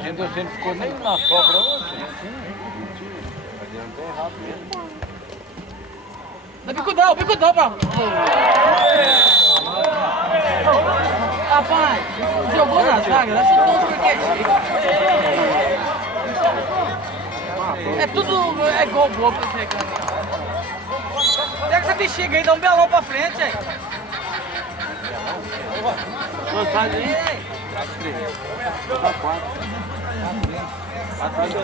Entendeu? Você não ficou nem na sobra ontem. Adiantou errado mesmo. Bicudão, pá. Rapaz, jogou na zaga, acertou de qualquer jeito. É tudo, é gol bobo pra você ganhar. Pega essa bexiga aí, dá um belão pra frente, aí. Sai aí. Tá 4. Atrás do